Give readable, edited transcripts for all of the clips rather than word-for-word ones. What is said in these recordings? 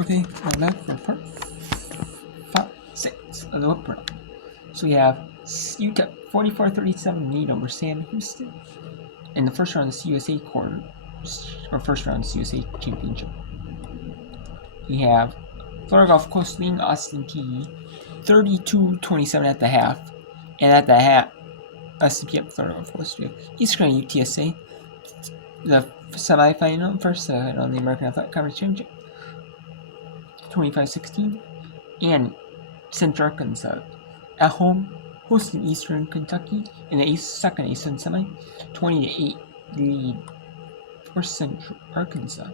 Okay, we're back for part 6 of the whip round. So we have UTEP 44-37 lead over Sam Houston in the first round of the CUSA quarter, or first round of the CUSA championship. We have Florida Gulf Coast leading Austin Peay 32-27 at the half, and at the half, SCP at Florida Gulf Coast. We have East Carolina UTSA, the semifinal, first on the American Athletic Conference Championship, 25-16, and Central Arkansas at home, hosting Eastern Kentucky in the second ASUN semi, 20-8 lead for Central Arkansas.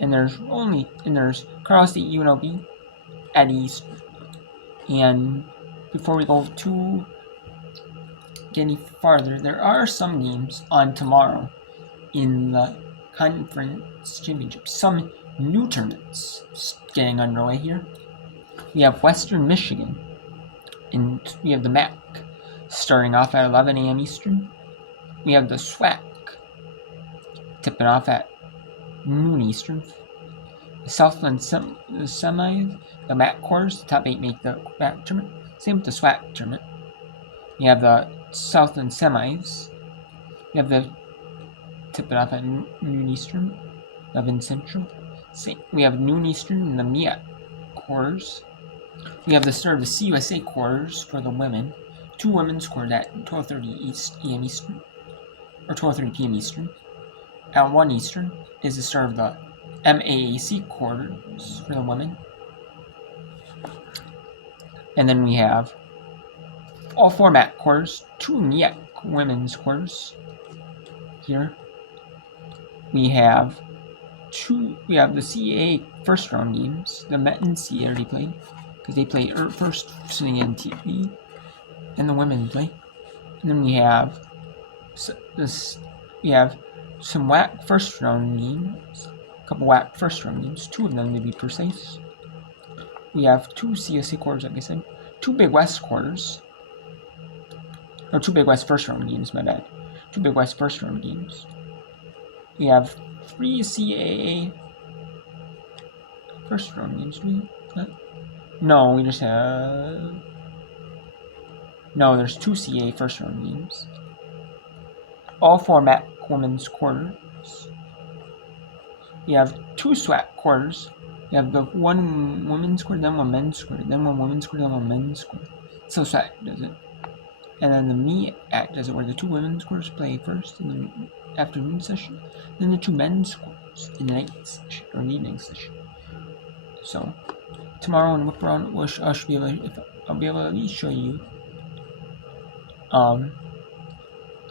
And there's Carl State UNLV at East. And before we go get any farther, there are some games on tomorrow in the conference championship. Some new tournaments getting underway here. We have Western Michigan, and we have the MAC starting off at 11 a.m. Eastern. We have the SWAC tipping off at noon Eastern. The Southland semis, the MAC quarters, the top 8 make the MAC tournament. Same with the SWAC tournament. We have the Southland semis. We have the tipping off at noon Eastern, 11 Central. We have noon Eastern in the MEAC quarters. We have the start of the CUSA quarters for the women. 2 women's quarters at 12:30 a.m. Eastern, or 12:30 p.m. Eastern. At 1 Eastern is the start of the MAAC quarters for the women. And then we have all 4 MAC quarters, 2 MEAC women's quarters here. We have the CAA first round games. The Met and CAA already played, because they play first sitting in TV, and the women play. And then we have some WAC first round games, a couple WAC first round games, 2 of them to be precise. We have 2 CSA quarters, like I said, 2 Big West quarters, or 2 Big West first round games, my bad. 2 Big West first round games. We have 3 CAA first round games, do we? No, we just have... No, there's 2 CAA first round games. All 4 MAC women's quarters. We have 2 SWAC quarters. We have the 1 women's quarter, then 1 men's quarter, then 1 women's quarter, then 1 men's quarter. So SWAC does it. And then the MEAC does it, where the 2 women's quarters play first in the afternoon session, then the 2 men's quarters in the night session, or evening session. So, tomorrow in whip round, I'll be able to at least show you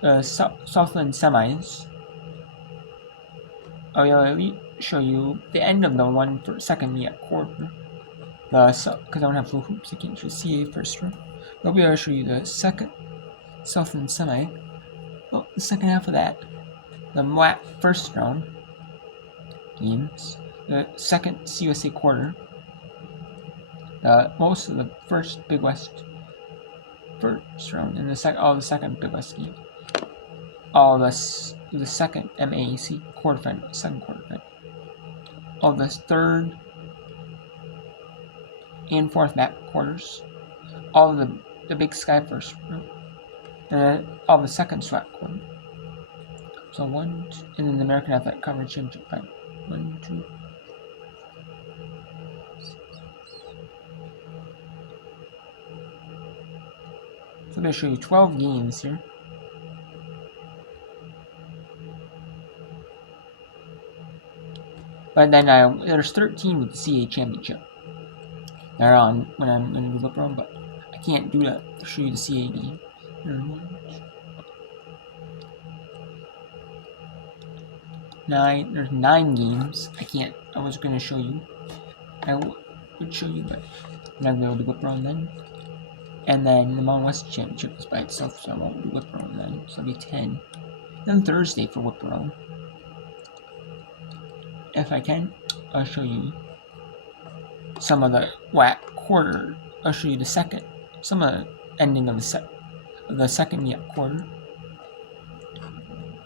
the Southland semis. I'll be able to at least show you the end of the second MEAC quarter. Because I don't have full hoops, I can't show CA first round. I'll be able to show you the second Southland semi. Well, the second half of that. The MWAC first round games. The second CUSA quarter. Most of the first Big West first round, and the second Big West game. All the second MAAC quarterfinal, second quarterfinal. All the third and fourth MAC quarters. All of the Big Sky first round. And then all the second SWAC quarter. So 1, 2, and then the American Athletic Conference Championship final. 1, 2. So I'm going to show you 12 games here. But then there's 13 with the CA Championship. They're on when I'm going to do whip round, but I can't do that to show you the CA game. There's 9 games. I was going to show you. I would show you, but I'm not going to be able to whip round then. And then the Mountain West Championship is by itself, so I won't do whip round then. So it'll be 10. Then Thursday for whip round. If I can, I'll show you some of the WAC quarter. I'll show you some of the ending of the second MEAC quarter.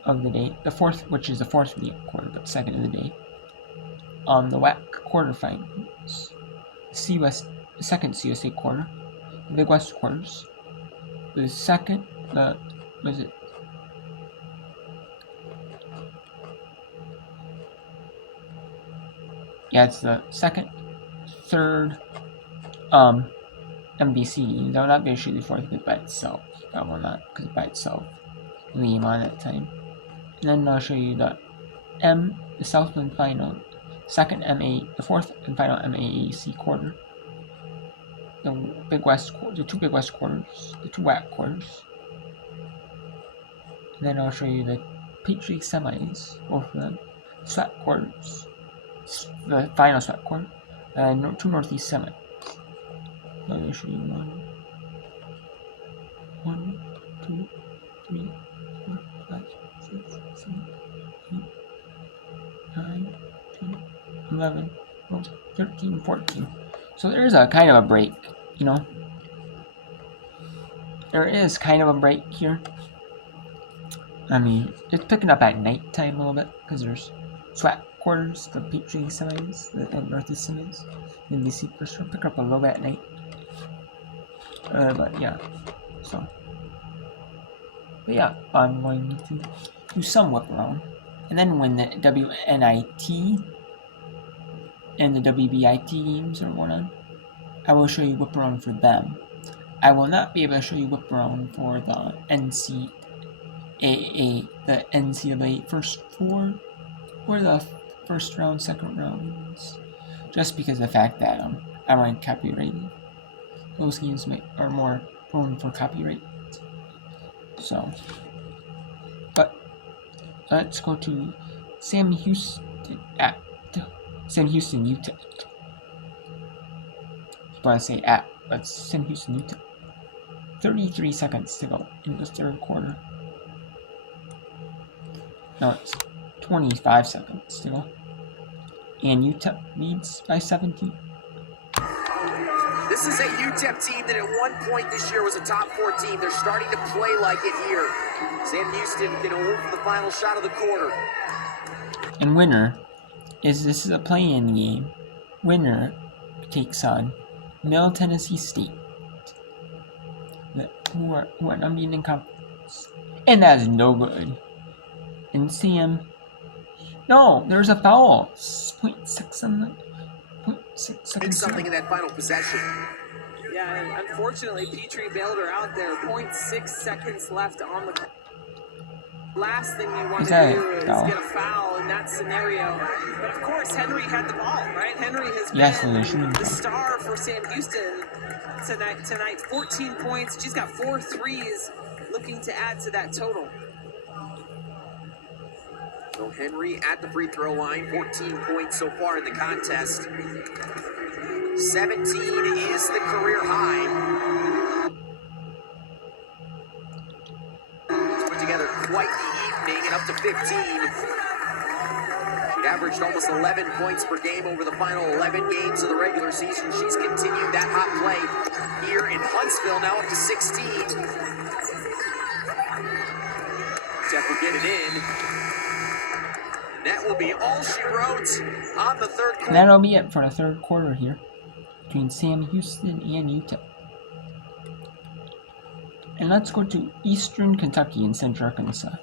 of the day, the fourth, which is the fourth quarter, but second of the day. The WAC quarterfinals, the second CUSA quarter, the Big West quarters, the second, it's the second, third, MBC. That will not be actually the fourth by itself. That will not, because by itself, leave on that time. And then I'll show you the Southland final, second the fourth and final MAAC quarter, the two Big West quarters, the two WAC quarters. And then I'll show you the Peach League semis, both of them, SWAT quarters, the final SWAT quarter, and two Northeast semis. Let me show you one, 2, 3, 4, 5, 6, 7, 8, 9, 10, 11, 12, 13, 14. So there's a kind of a break, you know. There is kind of a break here. I mean, it's picking up at night time a little bit because there's SWAT quarters, the Peach League semis, the Northeast semis, the NBC first round pick up a little bit at night. But yeah, I'm going to do some whip around, and then when the WNIT and the WBIT games are going on, I will show you whip around for them. I will not be able to show you whip around for the NCAA first four, or the first round, second rounds, just because of the fact that I want copyrighted. Those games are more prone for copyright. So, but let's go to Sam Houston UTEP. I want to say but Sam Houston UTEP. 33 seconds to go in the third quarter. No, it's 25 seconds to go. And UTEP leads by 17. This is a UTEP team that at one point this year was a top 4 team. They're starting to play like it here. Sam Houston can hold for the final shot of the quarter. And this is a play-in game. Winner takes on Middle Tennessee State, who are unbeaten in conference. And that is no good. And Sam, no, there's a foul. 0.6 on the. 0.6 seconds. It's something in that final possession. Yeah, and unfortunately, Petrie bailed her out there. 0.6 seconds left on the. Last thing you want to do is get a foul in that scenario. But of course, Henry had the ball, right? Henry has been the star for Sam Houston tonight. 14 points. She's got 4 threes, looking to add to that total. So Henry at the free throw line, 14 points so far in the contest. 17 is the career high. He's put together quite the evening and up to 15. She averaged almost 11 points per game over the final 11 games of the regular season. She's continued that hot play here in Huntsville, now up to 16. Jeff will get it in. That will be all she wrote on the third quarter. That'll be it for the third quarter here between Sam Houston and UTEP. And let's go to Eastern Kentucky and Central Arkansas.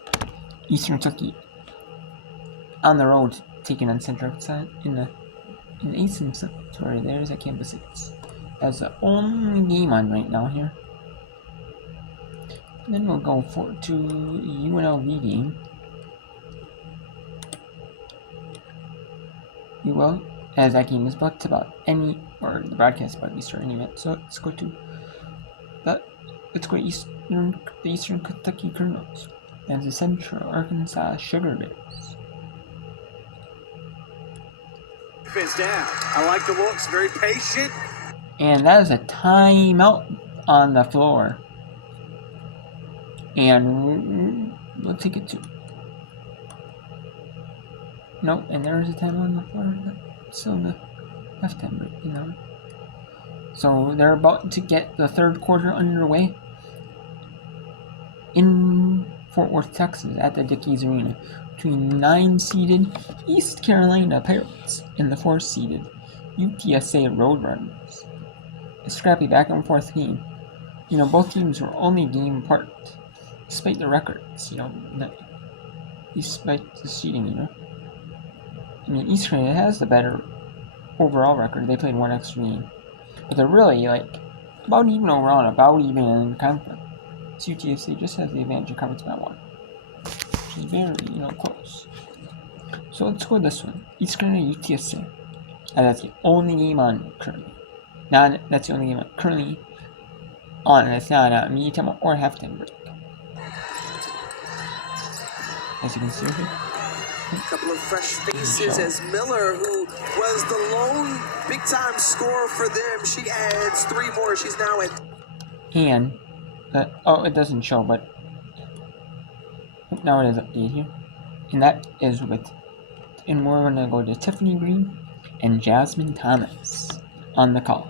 Eastern Kentucky on the road taking on Central Arkansas in the Eastern sector. There's a campus. That's the only game on right now here. And then we'll go to UNLV game. We will, as that game is about the broadcast about to be starting any minute. So let's go to the Eastern Kentucky Colonels and the Central Arkansas Sugar Bears. Defense down. I like the looks, very patient. And that is a timeout on the floor. And we'll take it to. Nope, and there's a timeout on the floor. Still in the halftime break, you know. So they're about to get the third quarter underway. In Fort Worth, Texas, at the Dickies Arena, between 9-seeded East Carolina Pirates and the 4-seeded UTSA Roadrunners. A scrappy back-and-forth game. Both teams were only a game apart, despite the records, despite the seeding, East Carolina has the better overall record. They played one extra game. But they're really, about even overall and about even in the conference. UTSA just has the advantage of conference by one, which is very, close. So let's go with this one. East Carolina UTSA. And that's the only game on currently. That's the only game currently on. It's not a media time or halftime break. As you can see here. A couple of fresh faces as Miller, who was the lone big-time scorer for them, she adds 3 more. She's now at... And, it doesn't show, but now it is updated here. And that is and we're going to go to Tiffany Green and Jasmine Thomas on the call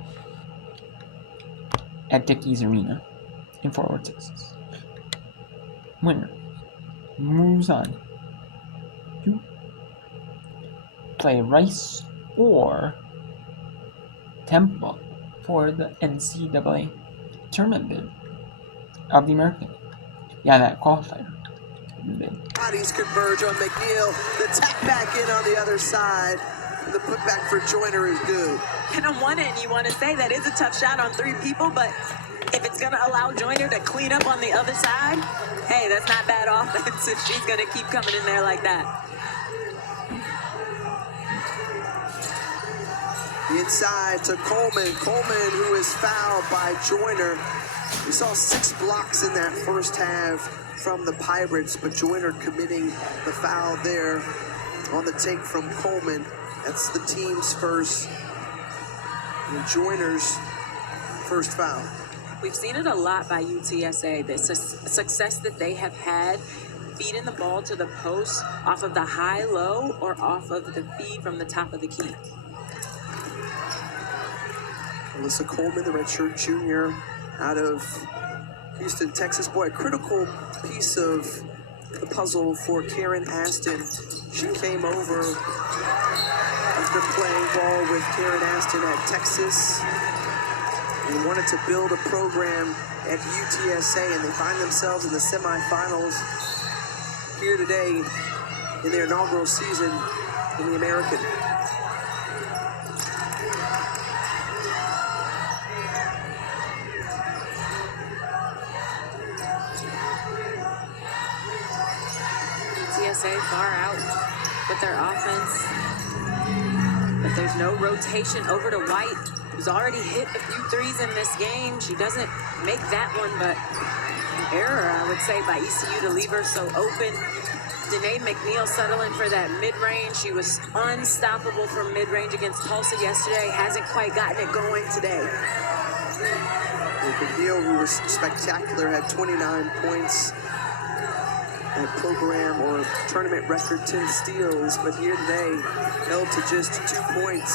at Dickies Arena in Fort Worth, Texas. Winner moves on to play Rice or Temple for the NCAA tournament bid of the American. Yeah, that qualifier bid. Bodies converge on McNeil. The tap back in on the other side. The putback for Joyner is good. And on one end, you want to say that is a tough shot on 3 people, but if it's going to allow Joyner to clean up on the other side, hey, that's not bad offense if she's going to keep coming in there like that. Inside to Coleman. Coleman, who is fouled by Joyner. We saw 6 blocks in that first half from the Pirates, but Joyner committing the foul there on the take from Coleman. That's the team's first, and Joyner's first foul. We've seen it a lot by UTSA. The success that they have had feeding the ball to the post off of the high-low or off of the feed from the top of the key. Alyssa Coleman, the redshirt junior out of Houston, Texas. Boy, a critical piece of the puzzle for Karen Aston. She came over after playing ball with Karen Aston at Texas and wanted to build a program at UTSA, and they find themselves in the semifinals here today in their inaugural season in the American. UTSA far out with their offense, but there's no rotation over to White, who's already hit a few threes in this game. She doesn't make that one, but an error, I would say, by ECU to leave her so open. Danae McNeil settling for that mid-range. She was unstoppable from mid-range against Tulsa yesterday. Hasn't quite gotten it going today. McNeil, who was spectacular, had 29 points. That program or tournament record 10 steals, but here today held to just 2 points.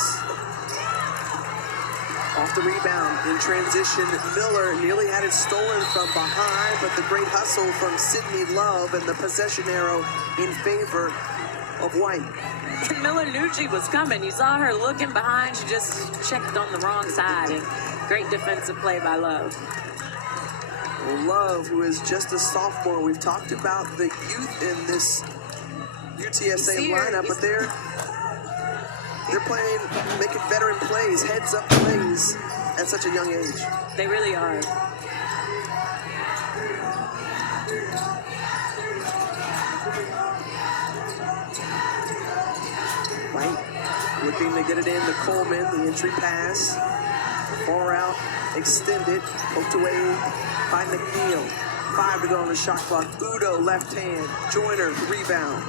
Off the rebound in transition, Miller nearly had it stolen from behind, but the great hustle from Sydney Love and the possession arrow in favor of White. And Miller knew she was coming. You saw her looking behind. She just checked on the wrong side, and great defensive play by Love. Love, who is just a sophomore. We've talked about the youth in this UTSA lineup, but they're playing, making veteran plays, heads-up plays at such a young age. They really are. Right, looking to get it in to Coleman, the entry pass, far out, extended, poked away by McNeil. 5 to go on the shot clock. Udo, left hand. Joyner, rebound.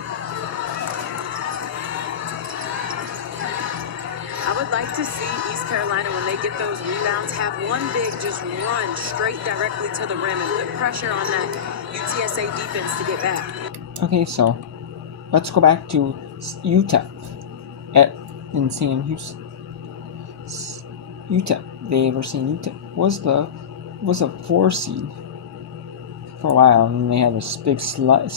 I would like to see East Carolina, when they get those rebounds, have one big just run straight directly to the rim and put pressure on that UTSA defense to get back. Okay, so let's go back to UTEP in St. Houston. UTEP, they were saying UTEP was a 4 seed for a while, and then they had this big slide.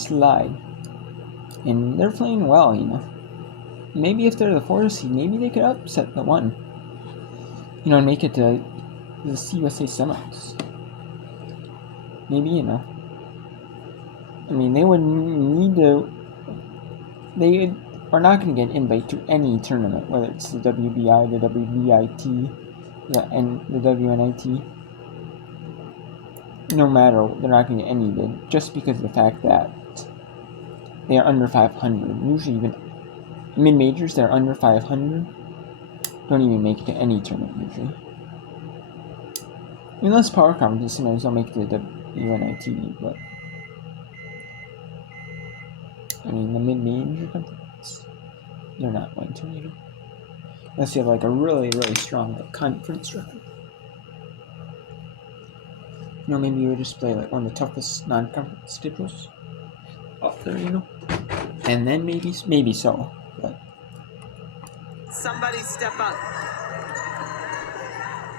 And they're playing well, you know. Maybe if they're the 4th seed, maybe they could upset the 1. You know, and make it to the CUSA semis. Maybe, you know. I mean, they would need to... They are not going to get invite to any tournament, whether it's the WBI, the WBIT, the WNIT. No matter, they're not going to get any bid, just because of the fact that they are under 500. Usually even mid-majors that are under 500 don't even make it to any tournament usually. Unless power conferences, sometimes they'll make it to the WNIT, but I mean the mid-major conference, they're not going to, you know. Unless you have like a really, really strong conference record. You know, maybe you would just play like one of the toughest non-conference schedules up there, you know. And then maybe so, but somebody step up.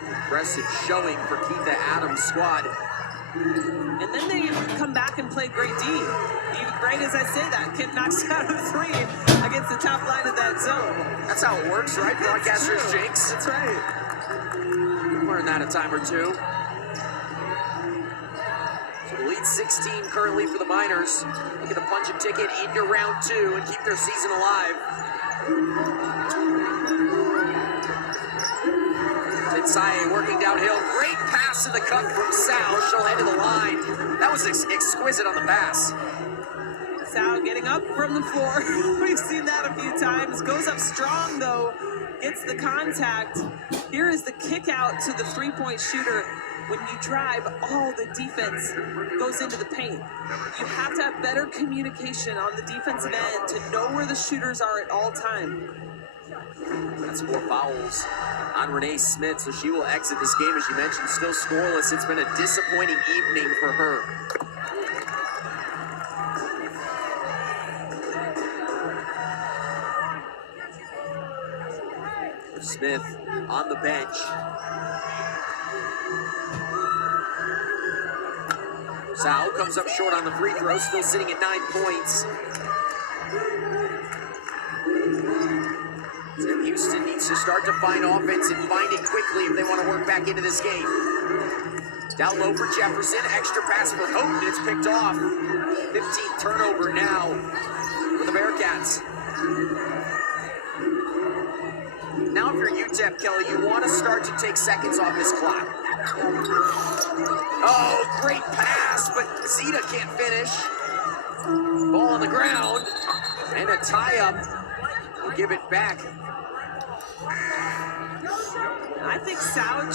Impressive showing for Keitha Adams' squad. And then they come back and play great D. Even great as I say that, Kid knocks out a 3 against the top line of that zone. That's how it works, right? Broadcaster's jinx. That's right. Learn that a time or two. So the lead 16 currently for the Miners. Looking to punch a ticket into round 2 and keep their season alive. Tinsaye working downhill. Great pass in the cut from Sal. She'll head to the line. That was exquisite on the pass. Sal getting up from the floor. We've seen that a few times. Goes up strong, though. Gets the contact. Here is the kick out to the three-point shooter. When you drive, all the defense goes into the paint. You have to have better communication on the defensive end to know where the shooters are at all time. That's 4 fouls on Renee Smith, so she will exit this game, as you mentioned, still scoreless. It's been a disappointing evening for her. Smith on the bench. Sal comes up short on the free throw, still sitting at 9 points. Sam Houston needs to start to find offense and find it quickly if they want to work back into this game. Down low for Jefferson, extra pass for Houghton, it's picked off. 15th turnover now for the Bearcats. Now if you're UTEP, Kelly, you want to start to take seconds off this clock. Oh, great pass, but Zeta can't finish. Ball on the ground, and a tie-up will give it back. I think Sal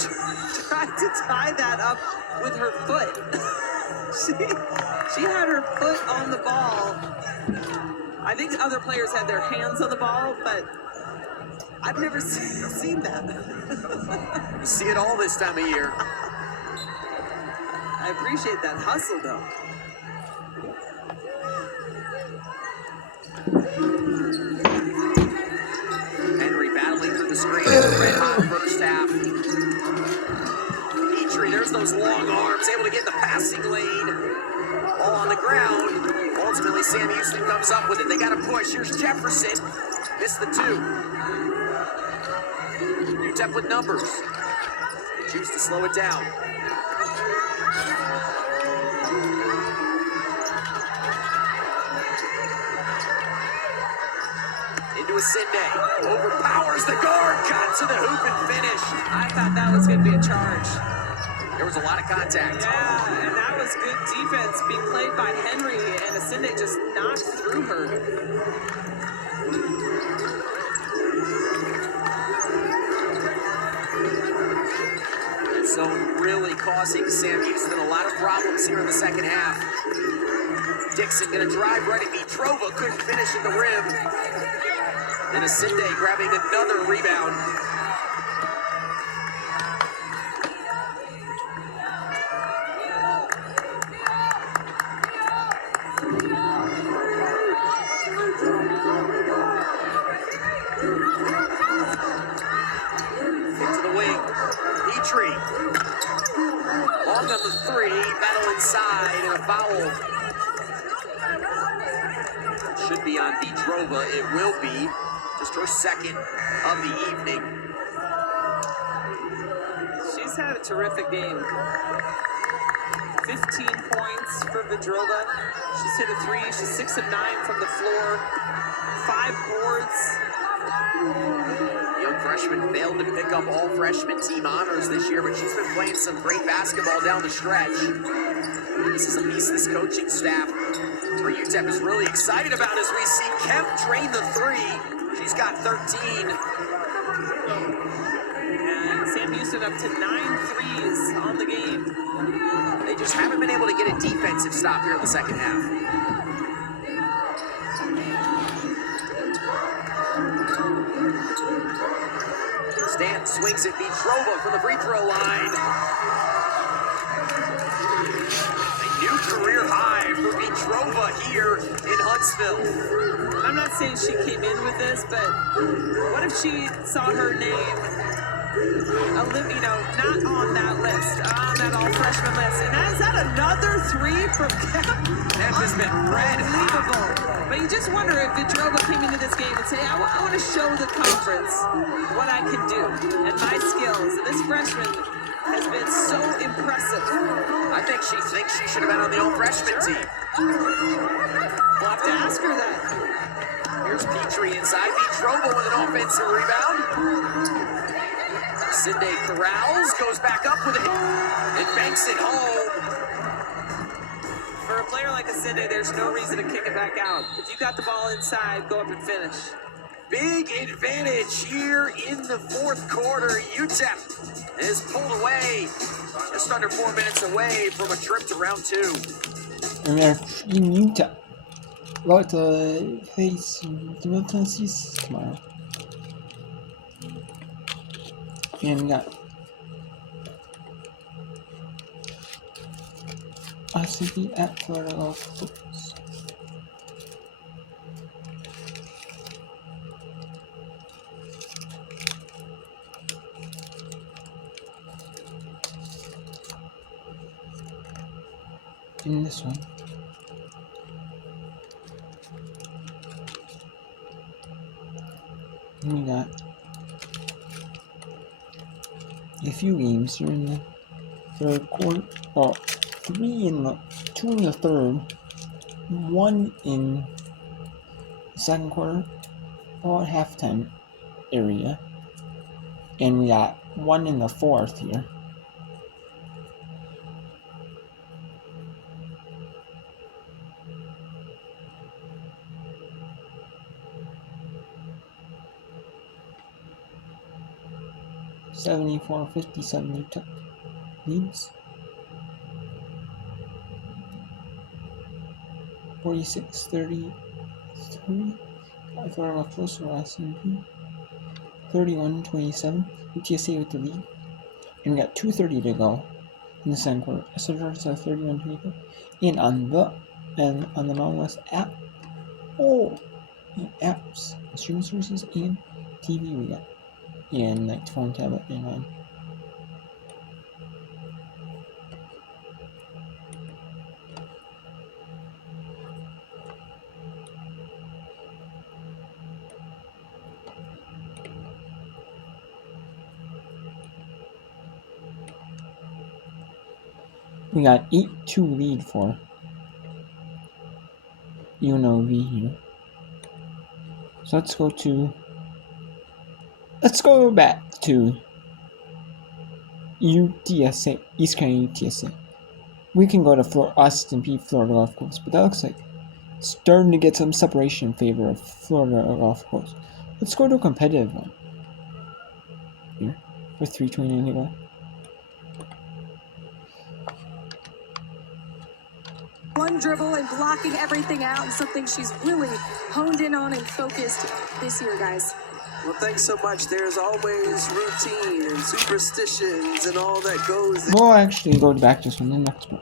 tried to tie that up with her foot. She had her foot on the ball. I think other players had their hands on the ball, but I've never seen that. You see it all this time of year. I appreciate that hustle, though. Henry battling through the screen in the red-hot first half. Petrie, there's those long arms, able to get in the passing lane. All on the ground. Ultimately, Sam Houston comes up with it. They got to push. Here's Jefferson. Missed the 2. UTEP with numbers. They choose to slow it down. Into a Sinde. Overpowers the guard. Cut to the hoop and finish. I thought that was going to be a charge. There was a lot of contact. Yeah, and that was good defense being played by Henry, and Asinde just knocked through her. That zone really causing Sam Houston a lot of problems here in the second half. Dixon gonna drive right at Mitrova, couldn't finish at the rim. And Asinde grabbing another rebound. Long on the three, battle inside, and a foul. Should be on Petrova. It will be. Just her second of the evening. She's had a terrific game. 15 points for Vedrova. She's hit a three. She's 6 of 9 from the floor. 5 boards. Young freshman failed to pick up all freshman team honors this year, but she's been playing some great basketball down the stretch. This is a piece this coaching staff for UTEP is really excited about as we see Kemp drain the three. She's got 13. And Sam Houston up to 9 threes on the game. They just haven't been able to get a defensive stop here in the second half. Stan swings at Petrova from the free throw line. A new career high for Petrova here in Huntsville. I'm not saying she came in with this, but what if she saw her name, not on that list, on that all-freshman list, and is that another three from Kemp? Kemp has been red hot. But you just wonder if Vedrova came into this game and say, I want to show the conference what I can do and my skills. And this freshman has been so impressive. I think she thinks she should have been on the all-freshman team. We'll have to ask her that. Here's Petrie inside. Petrova with an offensive rebound. Cindy corrals, goes back up with a hit, and banks it home. For a player like a Cindy, there's no reason to kick it back out. If you got the ball inside, go up and finish. Big advantage here in the fourth quarter. UTEP is pulled away, just under 4 minutes away from a trip to round 2. And they're in UTEP. About to face the Middle Tennessee tomorrow. And we got ICB at Florida Golf Course. In this one. And we got a few games here in the third quarter. Oh, 2 in the third, 1 in the second quarter, about halftime area, and we got 1 in the fourth here. $74-57 UTEP leads. 46-33. I thought I was closer last game. 31-27. UTSA with the lead. And we got 2:30 to go in the second quarter. SRs are 31-24. And on the Mountain West app, apps, streaming services, and TV we got. And like phone, tablet, and on. We got 8-2 lead for UNLV here. So let's go back to UTSA, East Carolina UTSA. We can go to Austin Peay Florida Golf Course, but that looks like starting to get some separation in favor of Florida Golf Course. Let's go to a competitive one here with 3:29 to go. One dribble and blocking everything out, and something she's really honed in on and focused this year, guys. Well, thanks so much. There's always routine and superstitions and all that goes. We'll actually go back to this one in the next one.